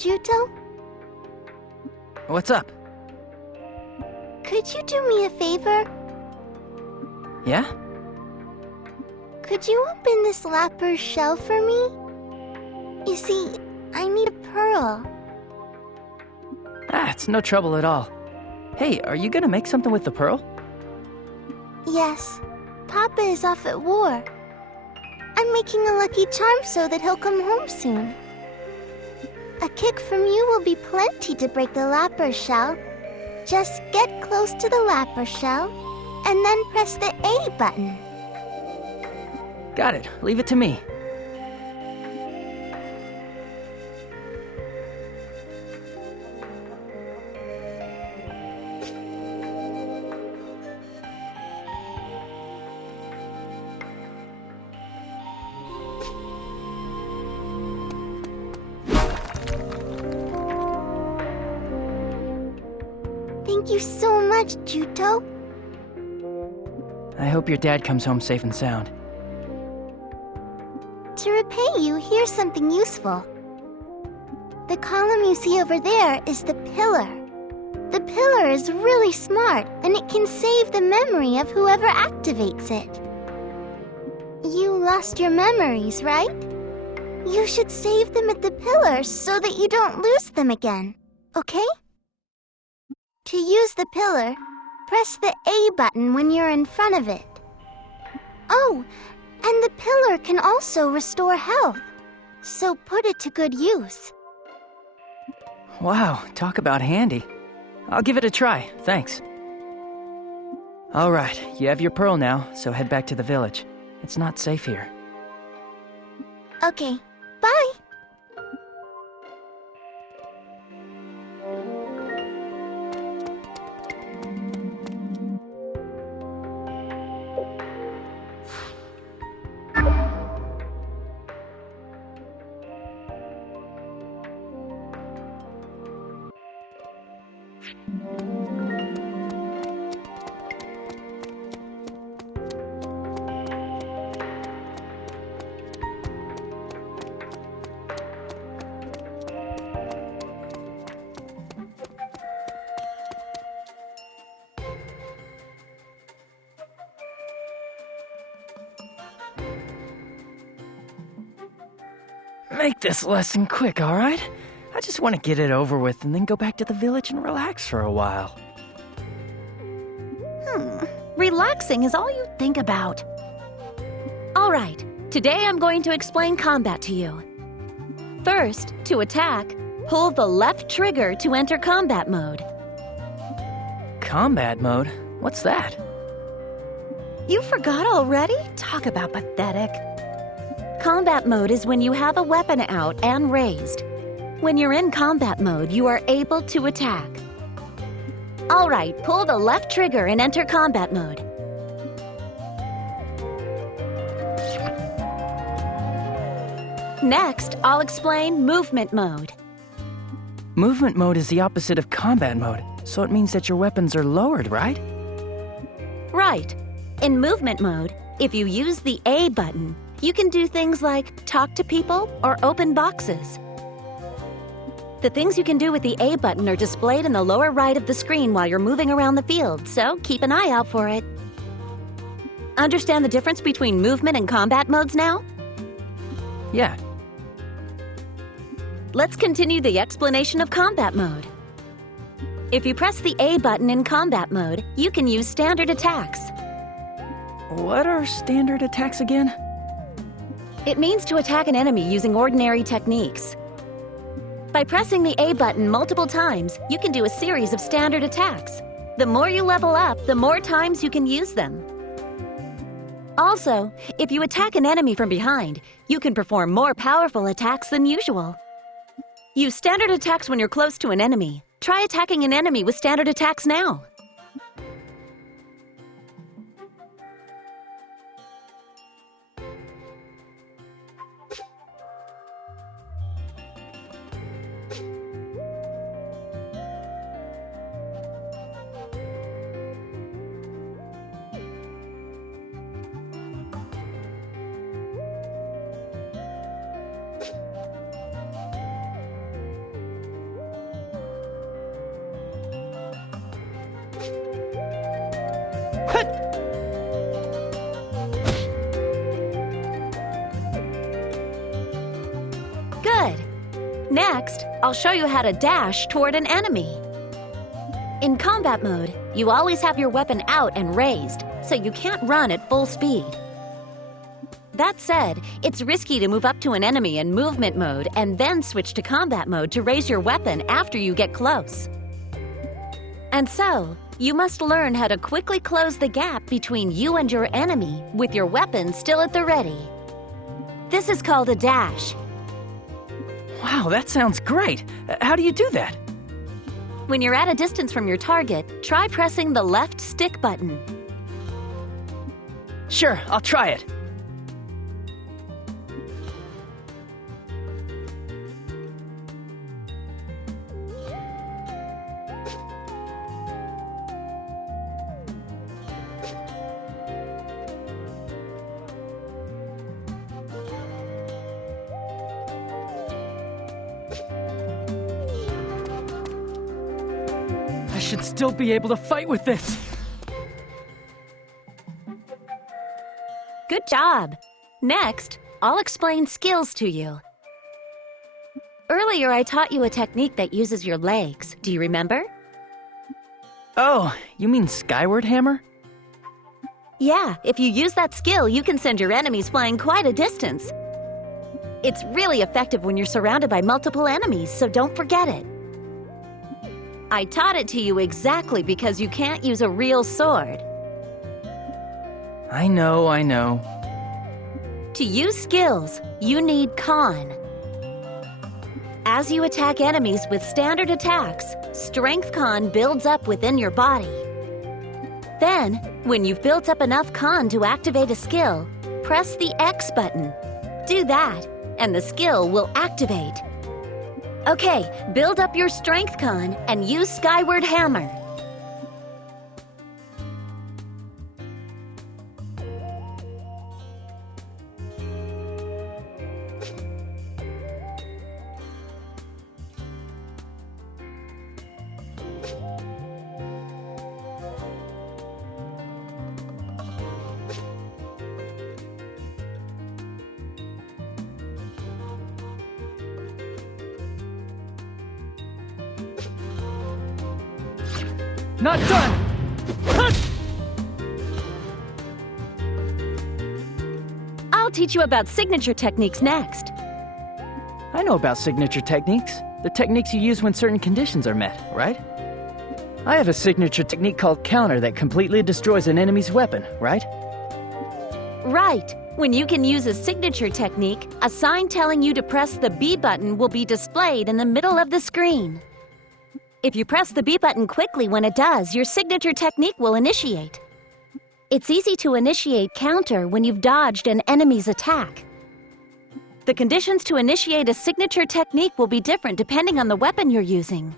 Juto? What's up? Could you do me a favor? Yeah? Could you open this lapper's shell for me? You see, I need a pearl. It's no trouble at all. Hey, are you gonna make something with the pearl? Yes. Papa is off at war. I'm making a lucky charm so that he'll come home soon. A kick from you will be plenty to break the lapper shell. Just get close to the lapper shell, and then press the A button. Got it. Leave it to me. Thank you so much, Juto. I hope your dad comes home safe and sound. To repay you, here's something useful. The column you see over there is the pillar. The pillar is really smart, and it can save the memory of whoever activates it. You lost your memories, right? You should save them at the pillar so that you don't lose them again, okay? To use the pillar, press the A button when you're in front of it. Oh, and the pillar can also restore health, so put it to good use. Wow, talk about handy. I'll give it a try, thanks. Alright, you have your pearl now, so head back to the village. It's not safe here. Okay, bye! Make this lesson quick, alright? I just want to get it over with and then go back to the village and relax for a while. Relaxing is all you think about. All right, today I'm going to explain combat to you. First, to attack, pull the left trigger to enter combat mode. Combat mode? What's that? You forgot already? Talk about pathetic. Combat mode is when you have a weapon out and raised. When you're in combat mode, you are able to attack. All right, pull the left trigger and enter combat mode. Next, I'll explain movement mode. Movement mode is the opposite of combat mode, so it means that your weapons are lowered, right? Right. In movement mode, if you use the A button, you can do things like talk to people or open boxes. The things you can do with the A button are displayed in the lower right of the screen while you're moving around the field, so keep an eye out for it. Understand the difference between movement and combat modes now? Yeah. Let's continue the explanation of combat mode. If you press the A button in combat mode, you can use standard attacks. What are standard attacks again? It means to attack an enemy using ordinary techniques. By pressing the A button multiple times, you can do a series of standard attacks. The more you level up, the more times you can use them. Also, if you attack an enemy from behind, you can perform more powerful attacks than usual. Use standard attacks when you're close to an enemy. Try attacking an enemy with standard attacks now. Next, I'll show you how to dash toward an enemy. In combat mode, you always have your weapon out and raised, so you can't run at full speed. That said, it's risky to move up to an enemy in movement mode and then switch to combat mode to raise your weapon after you get close. And so, you must learn how to quickly close the gap between you and your enemy with your weapon still at the ready. This is called a dash. Wow, that sounds great. How do you do that? When you're at a distance from your target, try pressing the left stick button. Sure, I'll try it. I should still be able to fight with this. Good job. Next, I'll explain skills to you. Earlier, I taught you a technique that uses your legs. Do you remember? Oh, you mean skyward hammer? Yeah, if you use that skill, you can send your enemies flying quite a distance. It's really effective when you're surrounded by multiple enemies, so don't forget it. I taught it to you exactly because you can't use a real sword. I know. To use skills, you need con. As you attack enemies with standard attacks, strength con builds up within your body. Then, when you've built up enough con to activate a skill, press the X button. Do that, and the skill will activate. Okay, build up your strength con and use skyward hammer. Not done! I'll teach you about signature techniques next. I know about signature techniques. The techniques you use when certain conditions are met, right? I have a signature technique called counter that completely destroys an enemy's weapon, right? Right. When you can use a signature technique, a sign telling you to press the B button will be displayed in the middle of the screen. If you press the B button quickly when it does, your signature technique will initiate. It's easy to initiate counter when you've dodged an enemy's attack. The conditions to initiate a signature technique will be different depending on the weapon you're using.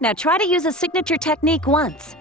Now try to use a signature technique once.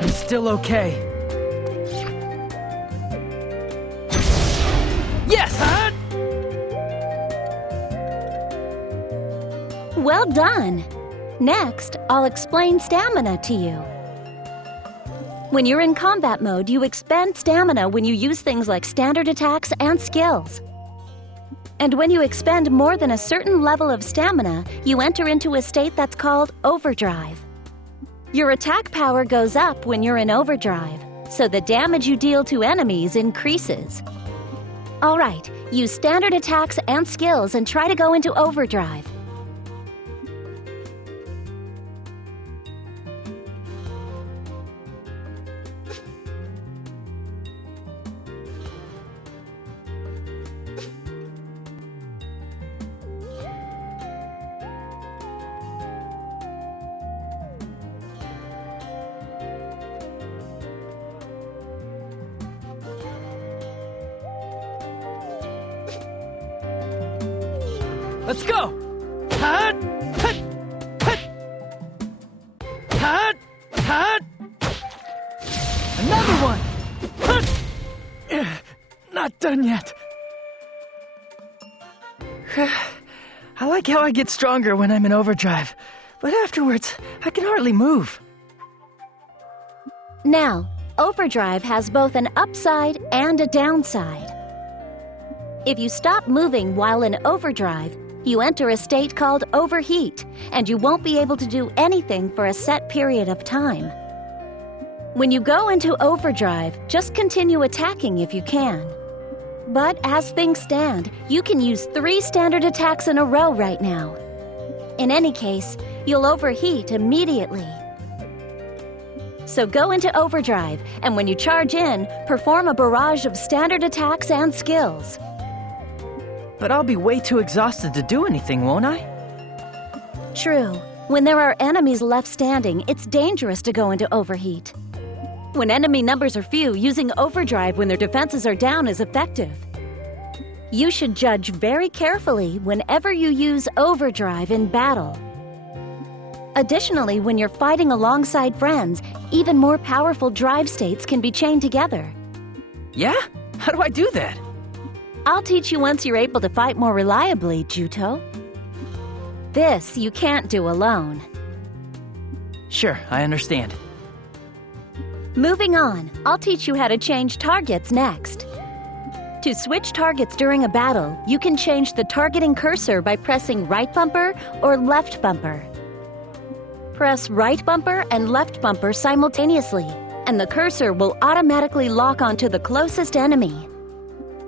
I'm still okay. Yes! Well done! Next, I'll explain stamina to you. When you're in combat mode, you expend stamina when you use things like standard attacks and skills. And when you expend more than a certain level of stamina, you enter into a state that's called overdrive. Your attack power goes up when you're in overdrive, so the damage you deal to enemies increases. All right, use standard attacks and skills and try to go into overdrive. Let's go! Hut! Hut! Hut! Hut! Hut! Another done yet. I like how I get stronger when I'm in overdrive, but afterwards, I can hardly move. Now, overdrive has both an upside and a downside. If you stop moving while in overdrive, you enter a state called overheat, and you won't be able to do anything for a set period of time. When you go into overdrive, just continue attacking if you can. But as things stand, you can use 3 standard attacks in a row right now. In any case, you'll overheat immediately. So go into overdrive, and when you charge in, perform a barrage of standard attacks and skills. But I'll be way too exhausted to do anything, won't I? True. When there are enemies left standing, it's dangerous to go into overheat. When enemy numbers are few, using overdrive when their defenses are down is effective. You should judge very carefully whenever you use overdrive in battle. Additionally, when you're fighting alongside friends, even more powerful drive states can be chained together. Yeah? How do I do that? I'll teach you once you're able to fight more reliably, Juto. This you can't do alone. Sure, I understand. Moving on, I'll teach you how to change targets next. To switch targets during a battle, you can change the targeting cursor by pressing right bumper or left bumper. Press right bumper and left bumper simultaneously, and the cursor will automatically lock onto the closest enemy.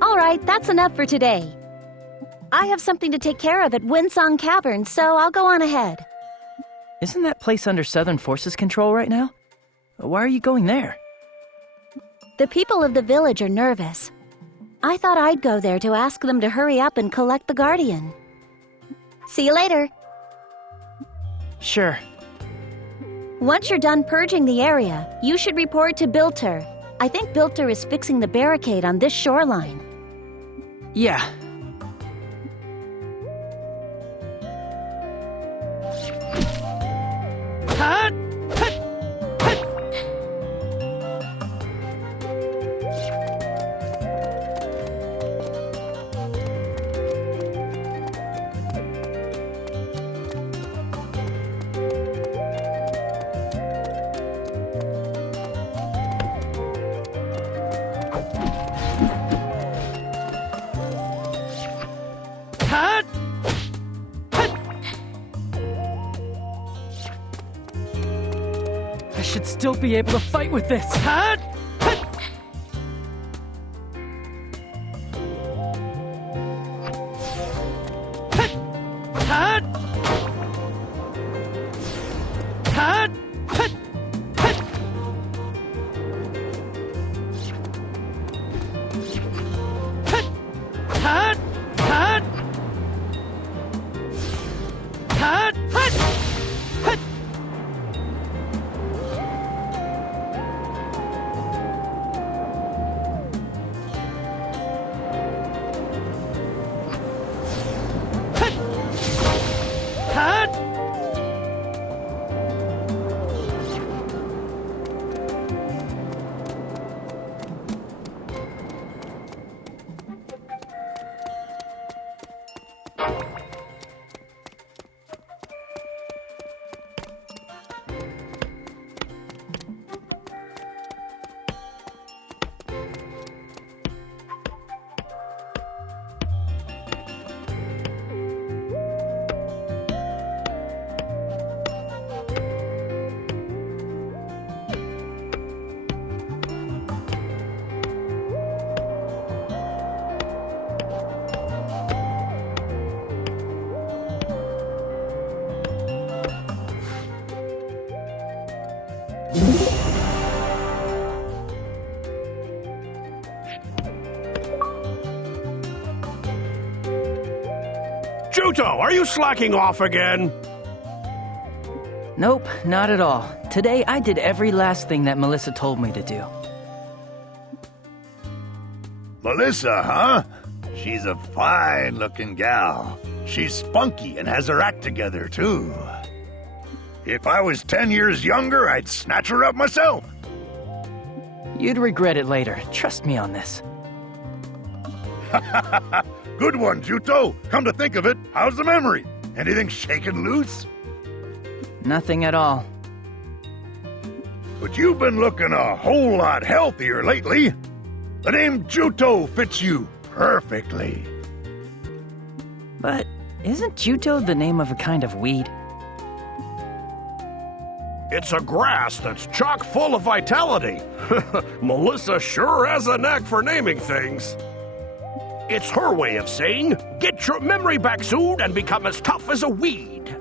All right, that's enough for today. I have something to take care of at Windsong Cavern, so I'll go on ahead. Isn't that place under Southern Forces control right now? Why are you going there? The people of the village are nervous. I thought I'd go there to ask them to hurry up and collect the Guardian. See you later. Sure. Once you're done purging the area, you should report to Bilter. I think Bilter is fixing the barricade on this shoreline. Yeah. Hut! Hut! Hut! Hut! Hut! I should still be able to fight with this. Hut! Hut! Hut! Hut! Hut! Hut! Hut! Hut! Hut! Hut! Hut! Hut! Hut! Hut! Juto, are you slacking off again? Nope, not at all. Today I did every last thing that Melissa told me to do. Melissa, huh? She's a fine-looking gal. She's spunky and has her act together, too. If I was 10 years younger, I'd snatch her up myself. You'd regret it later. Trust me on this. Good one, Juto. Come to think of it, how's the memory? Anything shaken loose? Nothing at all. But you've been looking a whole lot healthier lately. The name Juto fits you perfectly. But isn't Juto the name of a kind of weed? It's a grass that's chock full of vitality. Melissa sure has a knack for naming things. It's her way of saying, get your memory back soon and become as tough as a weed.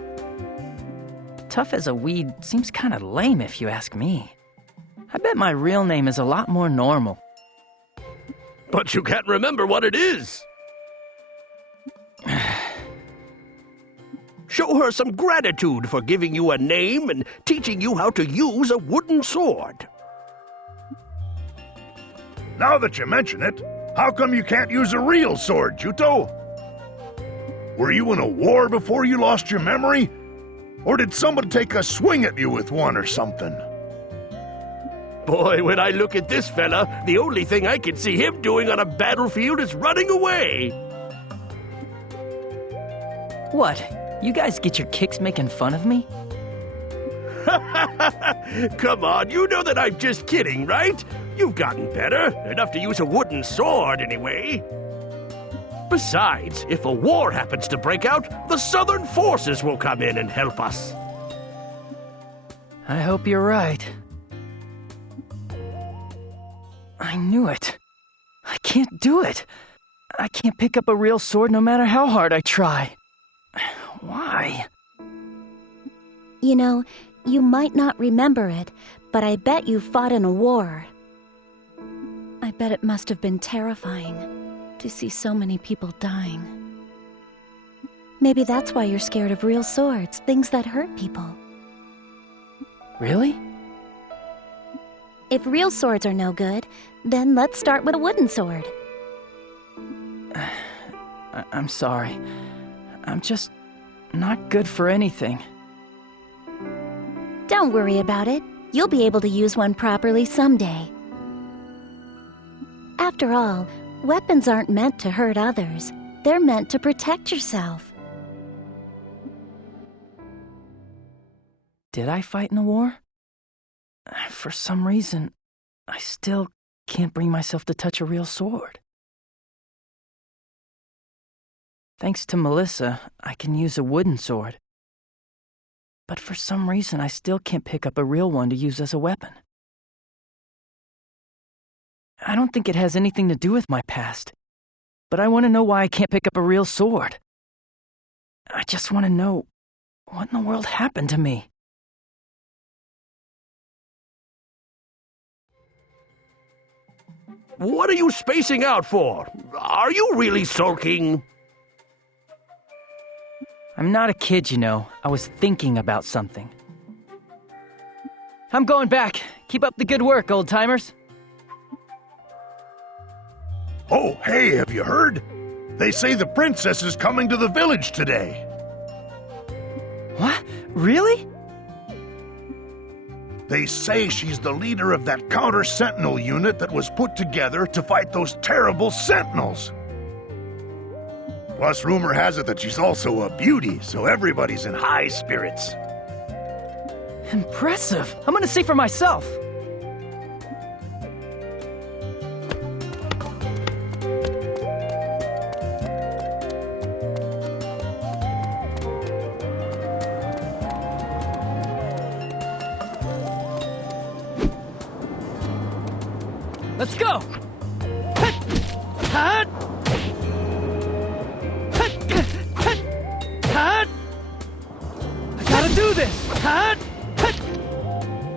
Tough as a weed seems kind of lame if you ask me. I bet my real name is a lot more normal. But you can't remember what it is. Show her some gratitude for giving you a name and teaching you how to use a wooden sword. Now that you mention it, how come you can't use a real sword, Juto? Were you in a war before you lost your memory? Or did somebody take a swing at you with one or something? Boy, when I look at this fella, the only thing I can see him doing on a battlefield is running away. What? You guys get your kicks making fun of me? Come on, you know that I'm just kidding, right? You've gotten better, enough to use a wooden sword anyway. Besides, if a war happens to break out, the Southern forces will come in and help us. I hope you're right. I knew it. I can't do it. I can't pick up a real sword no matter how hard I try. Why? You know, you might not remember it, but I bet you fought in a war. I bet it must have been terrifying to see so many people dying. Maybe that's why you're scared of real swords, things that hurt people. Really? If real swords are no good, then let's start with a wooden sword. I'm sorry. I'm just not good for anything. Don't worry about it. You'll be able to use one properly someday. After all, weapons aren't meant to hurt others. They're meant to protect yourself. Did I fight in the war? For some reason, I still can't bring myself to touch a real sword. Thanks to Melissa, I can use a wooden sword. But for some reason, I still can't pick up a real one to use as a weapon. I don't think it has anything to do with my past, but I want to know why I can't pick up a real sword. I just want to know what in the world happened to me. What are you spacing out for? Are you really sulking? I'm not a kid, you know. I was thinking about something. I'm going back. Keep up the good work, old-timers. Oh, hey, have you heard? They say the princess is coming to the village today. What? Really? They say she's the leader of that counter-sentinel unit that was put together to fight those terrible sentinels. Plus, rumor has it that she's also a beauty, so everybody's in high spirits. Impressive. I'm gonna see for myself. Let's go! I gotta do this!